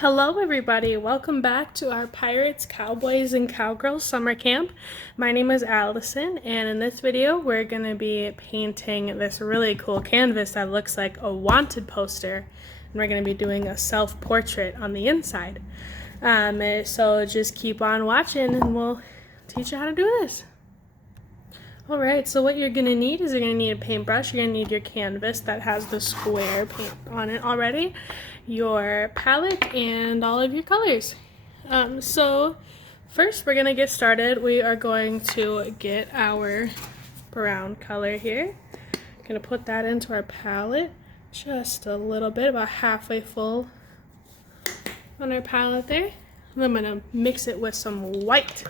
Hello everybody, welcome back to our Pirates, Cowboys, and Cowgirls summer camp. My name is Allison, and in this video we're going to be painting this really cool canvas that looks like a wanted poster, and we're going to be doing a self-portrait on the inside. So just keep on watching and we'll teach you how to do this. Alright, so what you're going to need is you're going to need a paintbrush, you're going to need your canvas that has the square paint on it already, your palette, and all of your colors. So first we're going to get started. We are going to get our brown color here. Going to put that into our palette, just a little bit, about halfway full on our palette there. And I'm going to mix it with some white.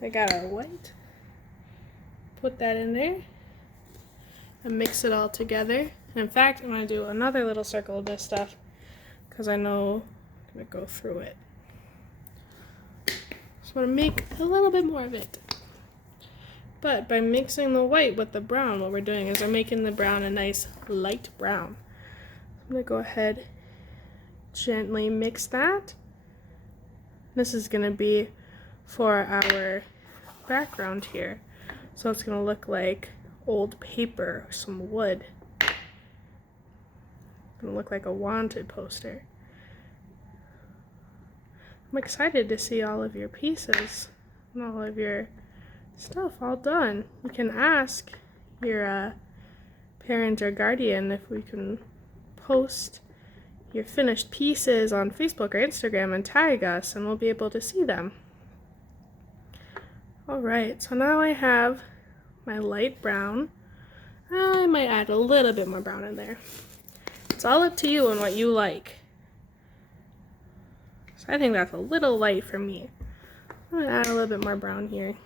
I got our white, put that in there, and mix it all together. And in fact, I'm going to do another little circle of this stuff, because I know I'm going to go through it. Just want to make a little bit more of it. But by mixing the white with the brown, what we're doing is we're making the brown a nice light brown. I'm going to go ahead, gently mix that. This is going to be for our background here, so it's going to look like old paper or some wood. It's going to look like a wanted poster. I'm excited to see all of your pieces and all of your stuff all done. You can ask your parent or guardian if we can post your finished pieces on Facebook or Instagram and tag us, and we'll be able to see them. Alright, so now I have my light brown. I might add a little bit more brown in there. It's all up to you and what you like. So I think that's a little light for me. I'm going to add a little bit more brown here.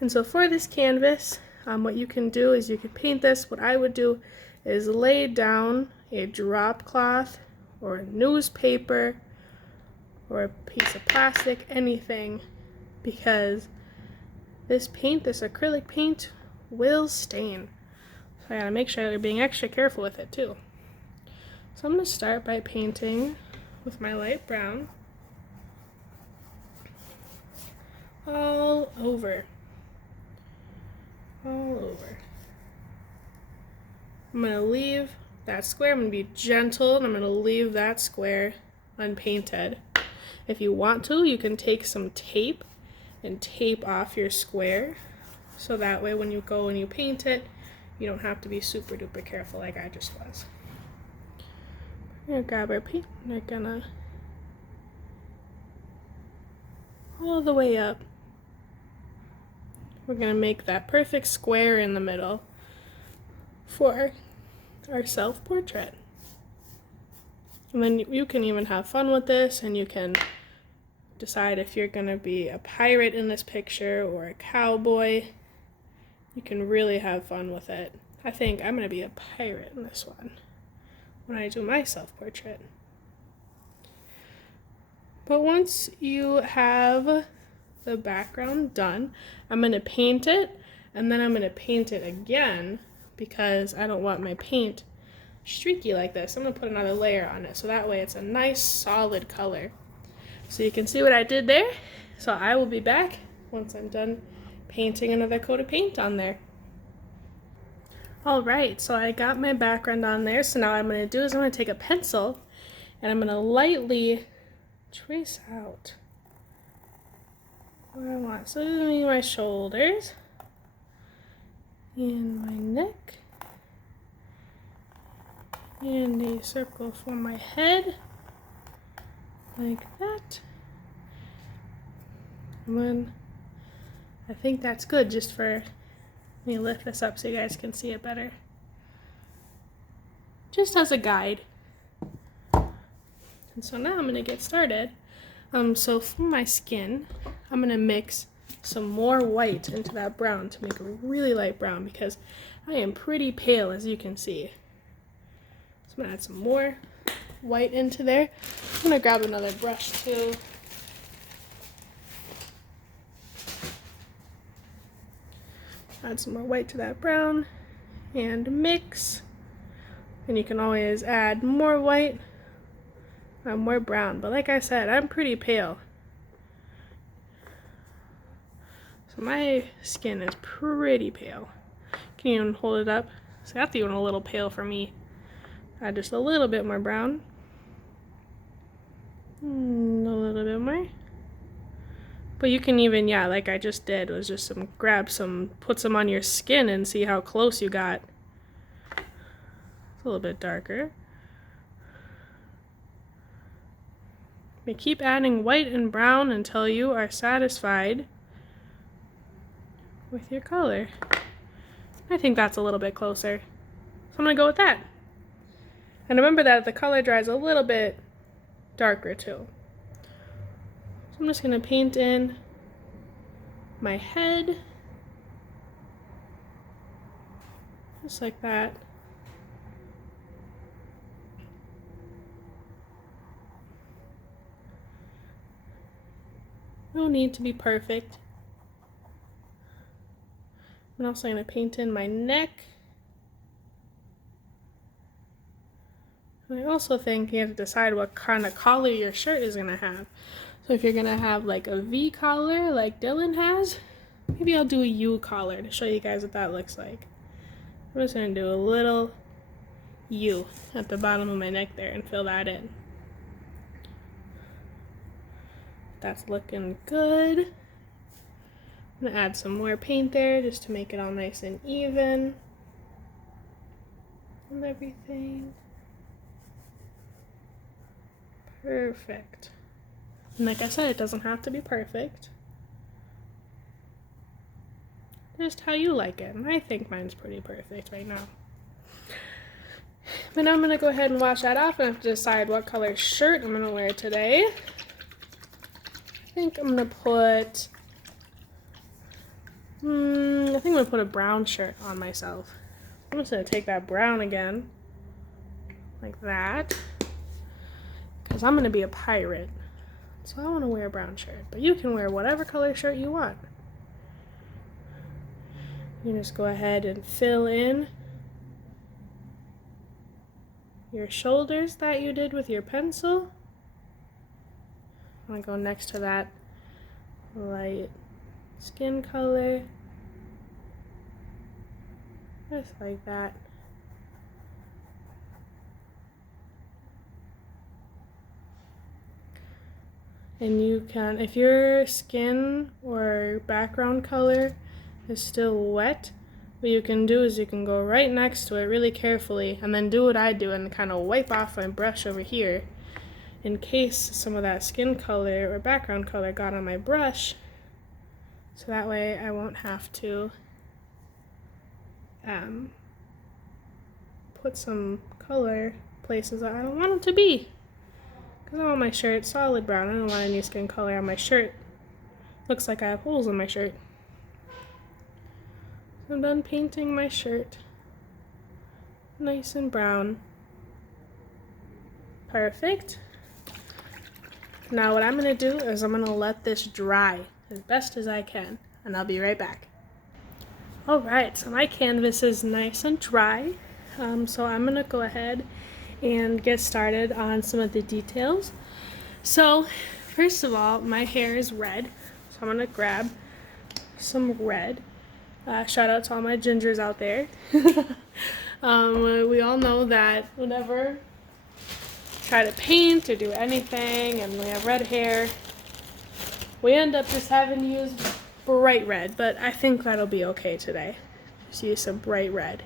And so for this canvas, what you can do is you can paint this. What I would do is lay down a drop cloth or a newspaper or a piece of plastic, anything, because this paint, this acrylic paint, will stain. So I gotta make sure you're being extra careful with it too. So I'm gonna start by painting with my light brown all over. All over. I'm gonna leave that square, I'm gonna be gentle, and I'm gonna leave that square unpainted. If you want to, you can take some tape and tape off your square, so that way when you go and you paint it, you don't have to be super duper careful like I just was. We're gonna grab our paint and we're gonna all the way up. We're gonna make that perfect square in the middle for our self-portrait. And then you can even have fun with this, and you can decide if you're gonna be a pirate in this picture or a cowboy. You can really have fun with it. I think I'm gonna be a pirate in this one when I do my self-portrait. But once you have the background done, I'm gonna paint it, and then I'm gonna paint it again because I don't want my paint streaky like this. I'm gonna put another layer on it so that way it's a nice solid color. So you can see what I did there. So I will be back once I'm done painting another coat of paint on there. Alright, so I got my background on there. So now what I'm going to do is I'm going to take a pencil and I'm going to lightly trace out what I want. So this is going to be my shoulders and my neck and a circle for my head. Like that. And then I think that's good, just for, let me lift this up so you guys can see it better. Just as a guide. And so now I'm going to get started. So for my skin, I'm going to mix some more white into that brown to make a really light brown because I am pretty pale, as you can see. So I'm going to add some more white into there. I'm going to grab another brush too. Add some more white to that brown and mix. And you can always add more white or more brown. But like I said, I'm pretty pale. So my skin is pretty pale. Can you even hold it up? So that's even a little pale for me. Add just a little bit more brown. A little bit more. But you can even, yeah, like I just did, was just put some on your skin and see how close you got. It's a little bit darker. You keep adding white and brown until you are satisfied with your color. I think that's a little bit closer. So I'm gonna go with that. And remember that the color dries a little bit darker too. So I'm just gonna paint in my head. Just like that. No need to be perfect. I'm also going to paint in my neck. And I also think you have to decide what kind of collar your shirt is going to have. So if you're going to have like a V collar like Dylan has, maybe I'll do a U collar to show you guys what that looks like. I'm just going to do a little U at the bottom of my neck there and fill that in. That's looking good. I'm going to add some more paint there just to make it all nice and even and everything. Perfect. And like I said, it doesn't have to be perfect. Just how you like it. And I think mine's pretty perfect right now. But now I'm going to go ahead and wash that off and have to decide what color shirt I'm going to wear today. I think I'm going to put a brown shirt on myself. I'm just going to take that brown again, like that, because I'm going to be a pirate. So I want to wear a brown shirt, but you can wear whatever color shirt you want. You just go ahead and fill in your shoulders that you did with your pencil. I'm going to go next to that light skin color, just like that. And you can, if your skin or background color is still wet, what you can do is you can go right next to it really carefully and then do what I do and kind of wipe off my brush over here in case some of that skin color or background color got on my brush. So that way I won't have to put some color places that I don't want it to be. Because I want my shirt solid brown. I don't want any skin color on my shirt. Looks like I have holes in my shirt. So I'm done painting my shirt. Nice and brown. Perfect. Now what I'm going to do is I'm going to let this dry as best as I can. And I'll be right back. Alright, so my canvas is nice and dry. So I'm going to go ahead and get started on some of the details. So first of all, my hair is red, so I'm going to grab some red. Shout out to all my gingers out there. We all know that whenever we try to paint or do anything and we have red hair, we end up just having to use bright red, but I think that'll be okay today. Just use some bright red.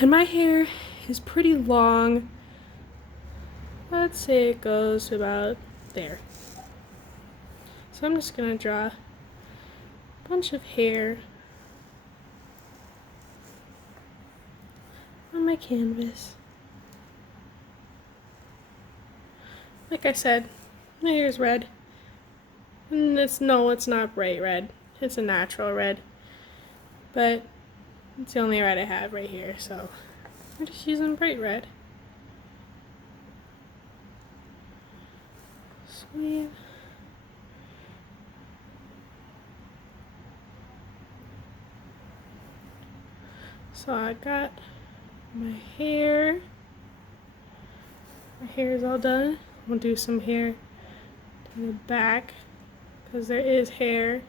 And my hair is pretty long. Let's say it goes about there. So I'm just going to draw a bunch of hair on my canvas. Like I said, my hair is red. And it's not bright red. It's a natural red. But it's the only red I have right here, so I'm just using bright red. Sweet. So I got my hair. My hair is all done. We'll do some hair in the back because there is hair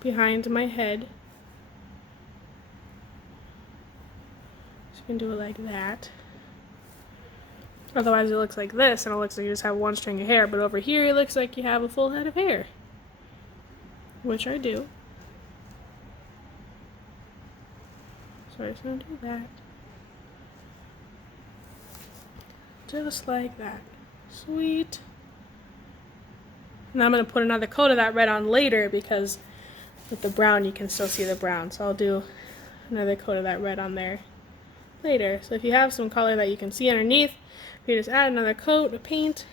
behind my head. So you can do it like that. Otherwise it looks like this and it looks like you just have one string of hair, but over here it looks like you have a full head of hair, which I do. So I'm just going to do that. Just like that. Sweet. Now I'm going to put another coat of that red on later because with the brown you can still see the brown. So I'll do another coat of that red on there later. So if you have some color that you can see underneath, if you just add another coat of paint,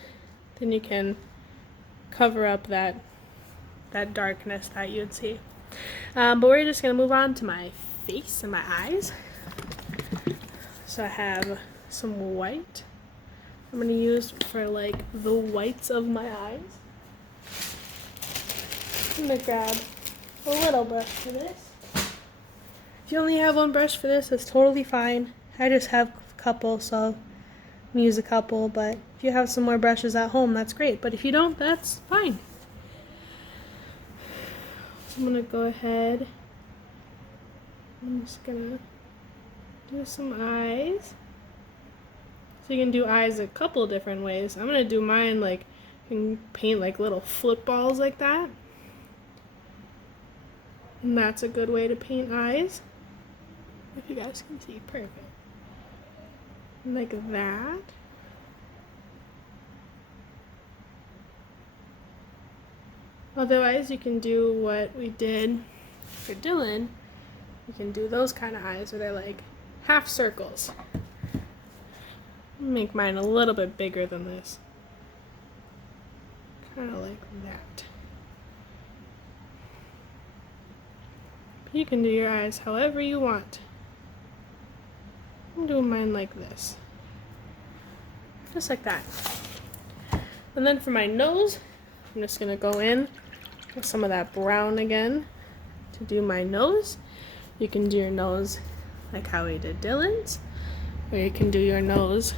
then you can cover up that darkness that you'd see. But we're just going to move on to my face and my eyes. So I have some white I'm going to use for like the whites of my eyes. I'm going to grab a little brush for this. If you only have one brush for this, it's totally fine. I just have a couple, so I'm going to use a couple, but if you have some more brushes at home, that's great. But if you don't, that's fine. So I'm going to go ahead. I'm just going to do some eyes. So you can do eyes a couple different ways. I'm going to do mine like, you can paint like little footballs like that. And that's a good way to paint eyes. If you guys can see, perfect. Like that. Otherwise, you can do what we did for Dylan. You can do those kind of eyes where they're like half circles. Make mine a little bit bigger than this. Kind of like that. You can do your eyes however you want. I'm doing mine like this. Just like that. And then for my nose, I'm just going to go in with some of that brown again to do my nose. You can do your nose like how we did Dylan's, or you can do your nose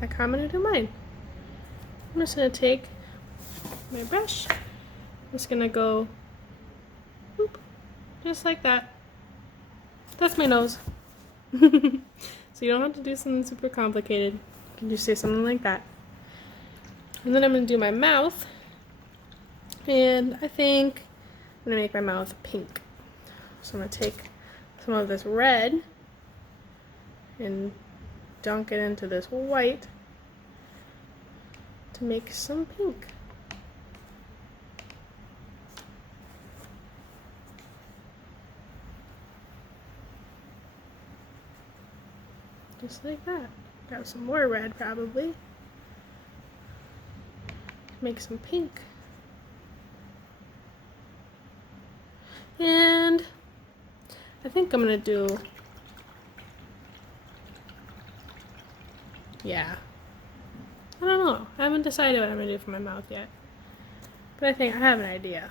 like how I'm going to do mine. I'm just going to take my brush. I'm just going to go whoop, just like that. That's my nose. So you don't have to do something super complicated. You can just do something like that. And then I'm going to do my mouth. And I think I'm going to make my mouth pink. So I'm going to take some of this red and dunk it into this white to make some pink. Just like that. Grab some more red probably. Make some pink. And I think I'm gonna do, yeah. I don't know. I haven't decided what I'm gonna do for my mouth yet. But I think I have an idea.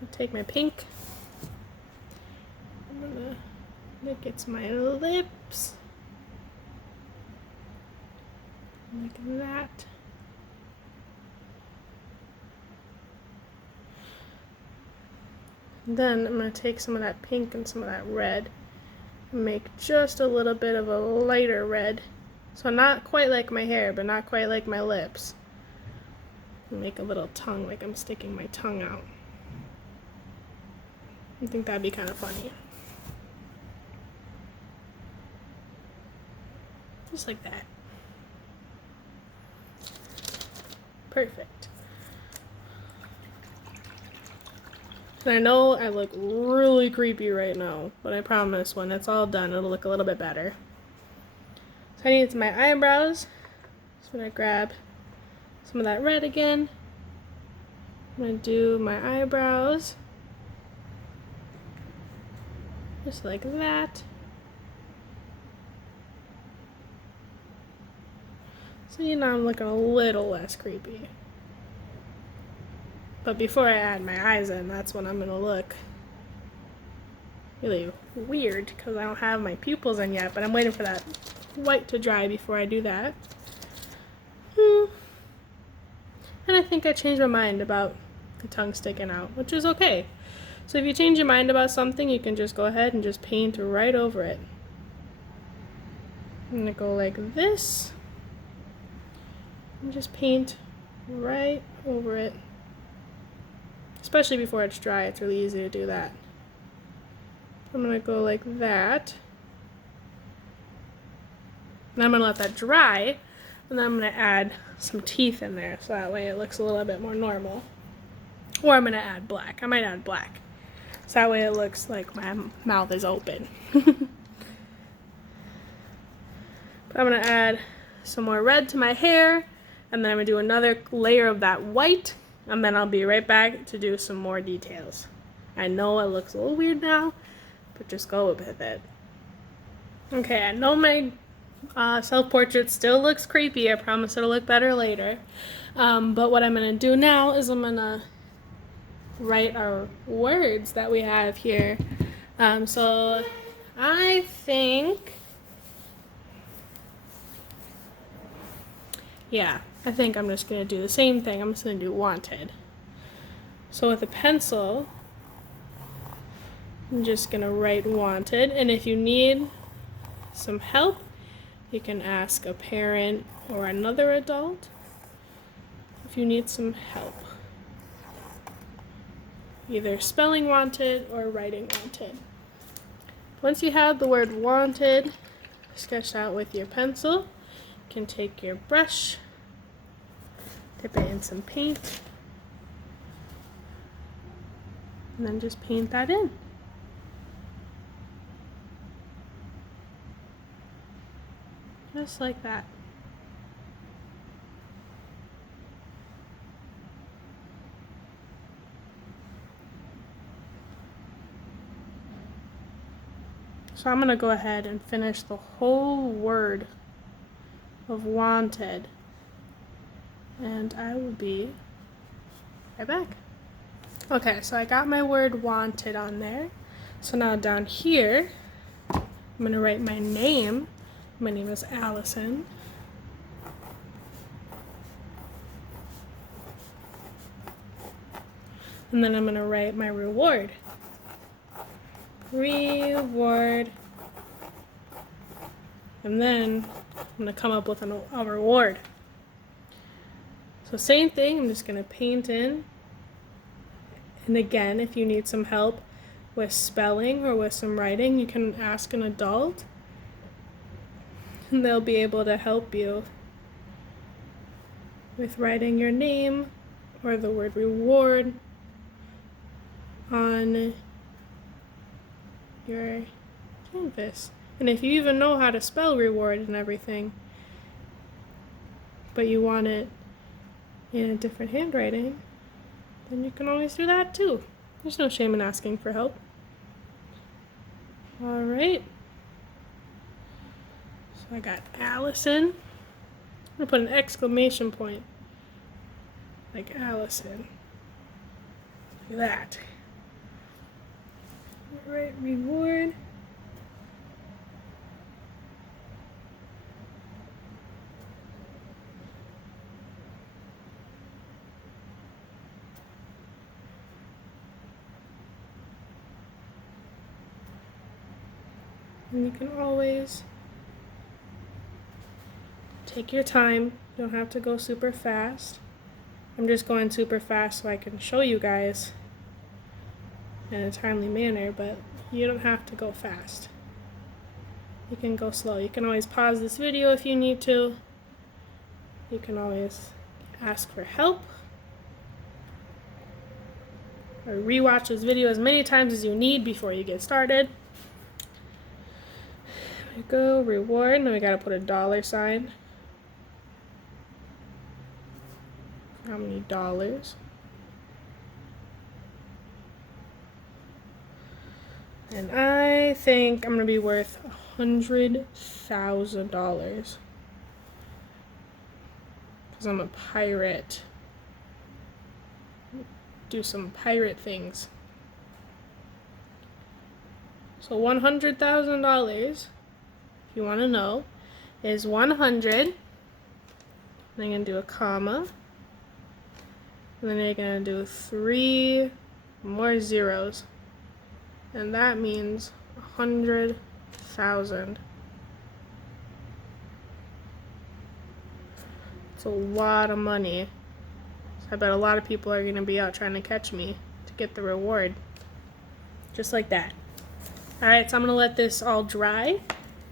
I'll take my pink. I'm gonna make it my lips. Like that. And then I'm going to take some of that pink and some of that red and make just a little bit of a lighter red. So not quite like my hair, but not quite like my lips. And make a little tongue, like I'm sticking my tongue out. I think that'd be kind of funny. Just like that. Perfect. And I know I look really creepy right now, but I promise when it's all done, it'll look a little bit better. So I need my eyebrows. So I'm going to grab some of that red again. I'm going to do my eyebrows. Just like that. So you know I'm looking a little less creepy. But before I add my eyes in, that's when I'm going to look really weird because I don't have my pupils in yet, but I'm waiting for that white to dry before I do that. And I think I changed my mind about the tongue sticking out, which is okay. So if you change your mind about something, you can just go ahead and just paint right over it. I'm gonna go like this and just paint right over it. Especially before it's dry, it's really easy to do that. I'm gonna go like that. And I'm gonna let that dry, and then I'm gonna add some teeth in there so that way it looks a little bit more normal. Or I'm gonna add black. I might add black. So that way it looks like my mouth is open. But I'm gonna add some more red to my hair, and then I'm gonna do another layer of that white, and then I'll be right back to do some more details. I know it looks a little weird now, but just go with it. Okay, I know my self-portrait still looks creepy. I promise it'll look better later. But what I'm gonna do now is I'm gonna write our words that we have here. So I think, I think I'm just gonna do the same thing. I'm just gonna do wanted. So with a pencil, I'm just gonna write wanted, and if you need some help, you can ask a parent or another adult if you need some help. Either spelling wanted or writing wanted. Once you have the word wanted sketched out with your pencil, you can take your brush, dip it in some paint, and then just paint that in. Just like that. So I'm gonna go ahead and finish the whole word of wanted, and I will be right back. Okay, so I got my word wanted on there. So now down here, I'm gonna write my name. My name is Allison. And then I'm gonna write my reward. Reward. And then I'm gonna come up with a reward. So same thing, I'm just gonna paint in. And again, if you need some help with spelling or with some writing, you can ask an adult. And they'll be able to help you with writing your name or the word reward on your canvas. And if you even know how to spell reward and everything, but you want it in a different handwriting, then you can always do that too. There's no shame in asking for help. All right. So I got Allison. I'm gonna put an exclamation point, like Allison. Like that. All right, reward. And you can always take your time. You don't have to go super fast. I'm just going super fast so I can show you guys in a timely manner, but you don't have to go fast. You can go slow. You can always pause this video if you need to. You can always ask for help or rewatch this video as many times as you need before you get started. There we go, reward. Now we gotta put a $sign. How many dollars? And I think I'm gonna be worth $100,000 because I'm a pirate. Do some pirate things. So $100,000, if you want to know, is 100. Then you're going to do a comma. And then you're going to do 3 more zeros. And that means 100,000. It's a lot of money. I bet a lot of people are going to be out trying to catch me to get the reward. Just like that. Alright, so I'm going to let this all dry.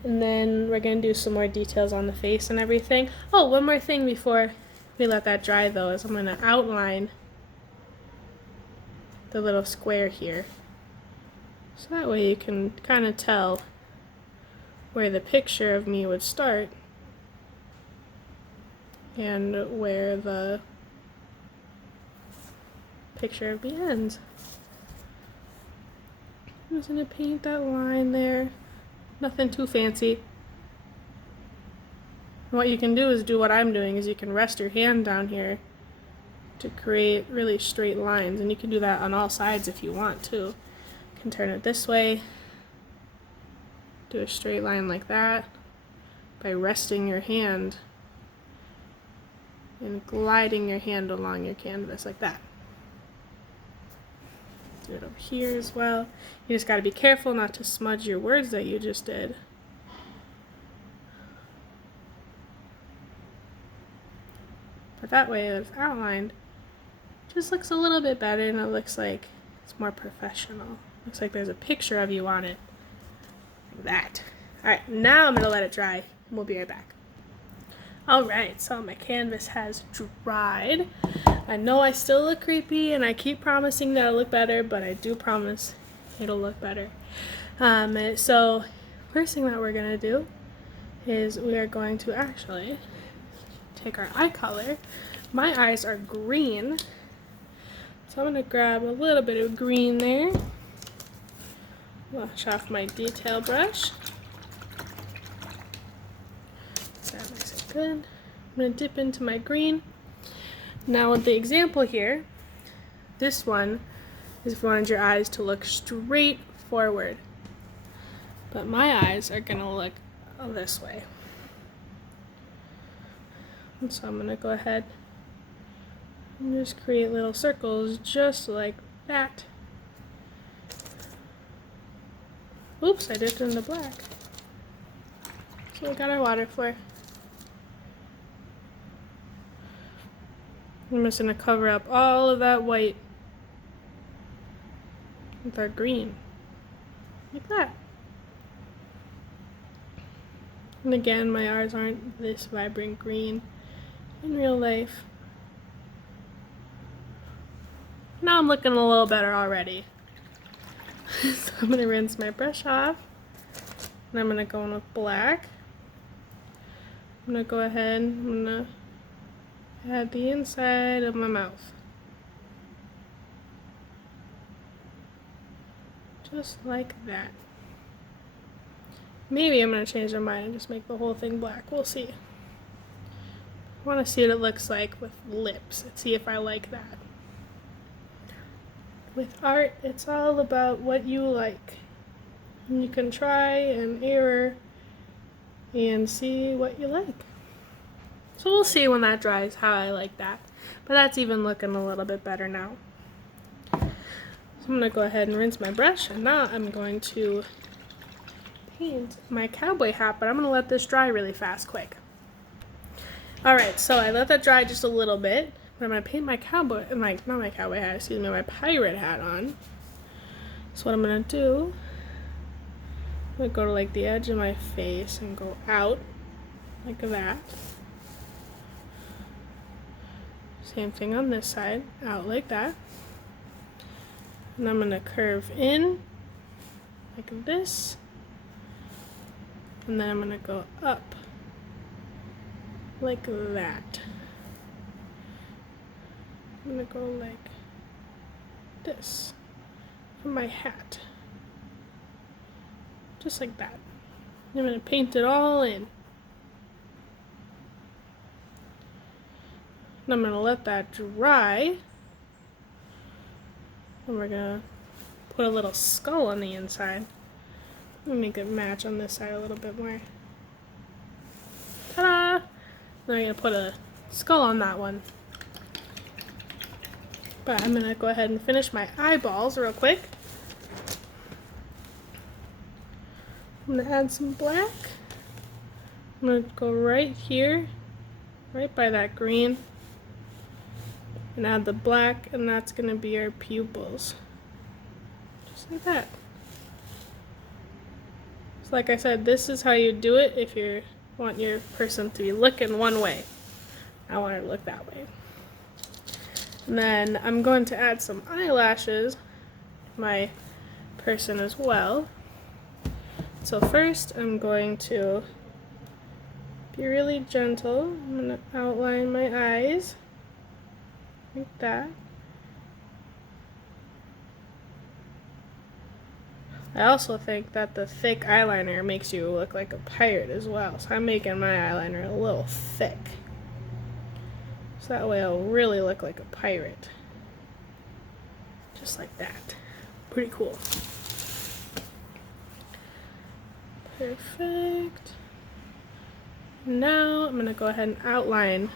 And then we're going to do some more details on the face and everything. Oh, one more thing before we let that dry though is I'm going to outline the little square here. So that way you can kind of tell where the picture of me would start and where the picture of me ends. I'm just going to paint that line there. Nothing too fancy. And what you can do is do what I'm doing, is you can rest your hand down here to create really straight lines. And you can do that on all sides if you want to. You can turn it this way. Do a straight line like that by resting your hand and gliding your hand along your canvas like that. Do it over here as well. You just got to be careful not to smudge your words that you just did. But that way it's outlined. It just looks a little bit better and it looks like it's more professional. Looks like there's a picture of you on it. Like that. Alright, now I'm going to let it dry and we'll be right back. Alright, so my canvas has dried. I know I still look creepy and I keep promising that I'll look better, but I do promise it'll look better. So first thing that we're going to do is we are going to actually take our eye color. My eyes are green, so I'm going to grab a little bit of green there. Wash off my detail brush. That makes it good. I'm going to dip into my green. Now with the example here, this one is if you wanted your eyes to look straight forward. But my eyes are going to look this way. And so I'm going to go ahead and just create little circles just like that. Oops, I dipped into black. So we got our water for. I'm just going to cover up all of that white with our green. Like that. And again, my eyes aren't this vibrant green in real life. Now I'm looking a little better already. So I'm going to rinse my brush off. And I'm going to go in with black. I'm going to go ahead and I'm going to add the inside of my mouth. Just like that. Maybe I'm going to change my mind and just make the whole thing black. We'll see. I want to see what it looks like with lips and see if I like that. With art, it's all about what you like. And you can try and error and see what you like. So we'll see when that dries how I like that. But that's even looking a little bit better now. So I'm going to go ahead and rinse my brush. And now I'm going to paint my cowboy hat. But I'm going to let this dry really fast, quick. Alright, so I let that dry just a little bit. But I'm going to paint my cowboy, not my cowboy hat, excuse me, my pirate hat on. So what I'm going to do, I'm going to go to like the edge of my face and go out like that. Same thing on this side, out like that. And I'm going to curve in like this. And then I'm going to go up like that. I'm going to go like this for my hat. Just like that. I'm going to paint it all in. And I'm going to let that dry. And we're going to put a little skull on the inside. Let me make it match on this side a little bit more. Ta-da! Then I'm going to put a skull on that one. But I'm going to go ahead and finish my eyeballs real quick. I'm going to add some black. I'm going to go right here, right by that green, and add the black, and that's going to be our pupils. Just like that. So like I said, this is how you do it if you want your person to be looking one way. I want her to look that way. And then I'm going to add some eyelashes to my person as well. So first I'm going to be really gentle. I'm going to outline my eyes like that. I also think that the thick eyeliner makes you look like a pirate as well. So I'm making my eyeliner a little thick. So that way I'll really look like a pirate. Just like that. Pretty cool. Perfect. Now I'm going to go ahead and outline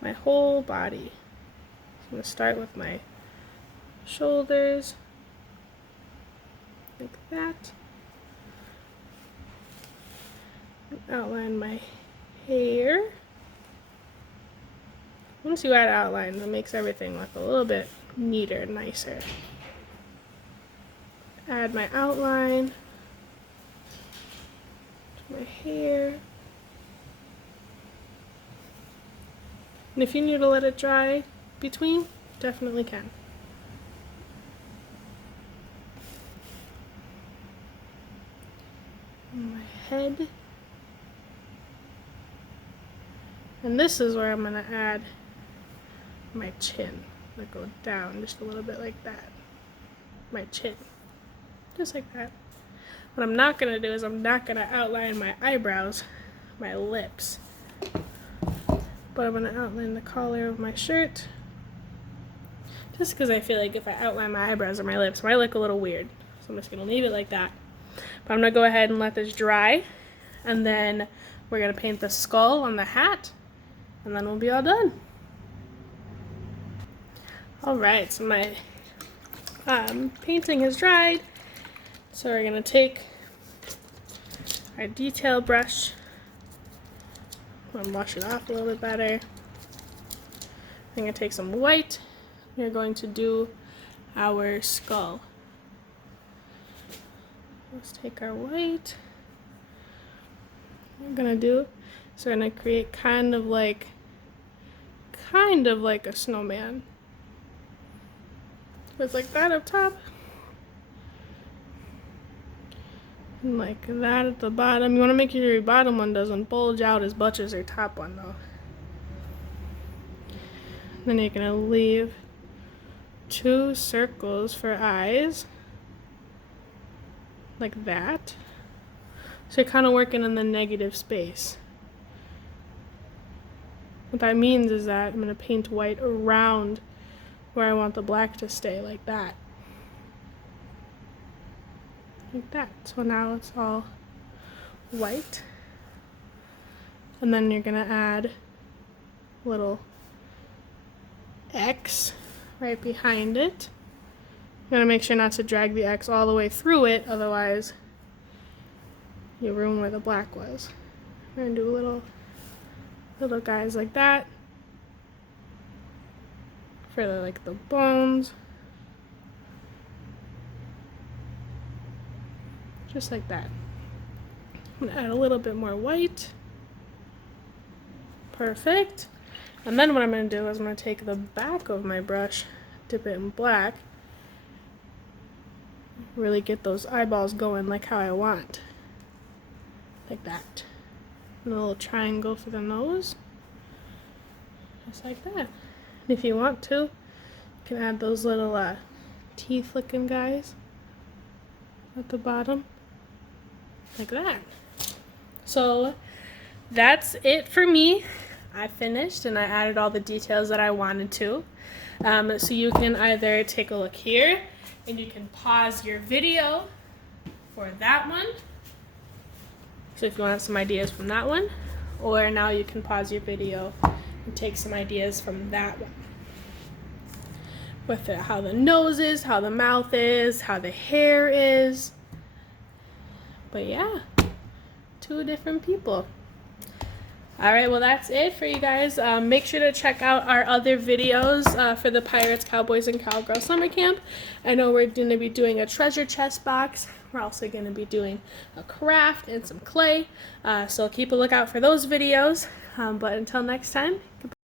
my whole body. I'm going to start with my shoulders, like that. Outline my hair. Once you add outline, it makes everything look a little bit neater, nicer. Add my outline to my hair. And if you need to let it dry between, definitely can. My head. And this is where I'm going to add my chin. I'm going to go down just a little bit like that. My chin. Just like that. What I'm not going to do is I'm not going to outline my eyebrows, my lips. But I'm going to outline the collar of my shirt. Just because I feel like if I outline my eyebrows or my lips, it might look a little weird. So I'm just going to leave it like that. But I'm going to go ahead and let this dry. And then we're going to paint the skull on the hat. And then we'll be all done. Alright, so my painting has dried. So we're going to take our detail brush and wash it off a little bit better. I'm going to take some white. We're going to do our skull. Let's take our white. What we're going to do is we're going to create kind of like a snowman. It's like that up top. And like that at the bottom. You want to make sure your bottom one doesn't bulge out as much as your top one though. Then you're going to leave 2 circles for eyes. Like that. So you're kind of working in the negative space. What that means is that I'm going to paint white around where I want the black to stay, like that. Like that. So now it's all white. And then you're going to add a little X right behind it. You're going to make sure not to drag the X all the way through it, otherwise you ruin where the black was. We're going to do little guys like that for the bones. Just like that. I'm going to add a little bit more white. Perfect. And then what I'm going to do is I'm going to take the back of my brush, dip it in black, really get those eyeballs going like how I want. Like that. And a little triangle for the nose. Just like that. And if you want to, you can add those little teeth looking guys at the bottom. Like that. So that's it for me. I finished and I added all the details that I wanted to. So you can either take a look here and you can pause your video for that one. So if you want some ideas from that one, or now you can pause your video and take some ideas from that one. With how the nose is, how the mouth is, how the hair is. But yeah, 2 different people. All right, well, that's it for you guys. Make sure to check out our other videos for the Pirates, Cowboys, and Cowgirls Summer Camp. I know we're going to be doing a treasure chest box. We're also going to be doing a craft and some clay. So keep a lookout for those videos. But until next time, goodbye.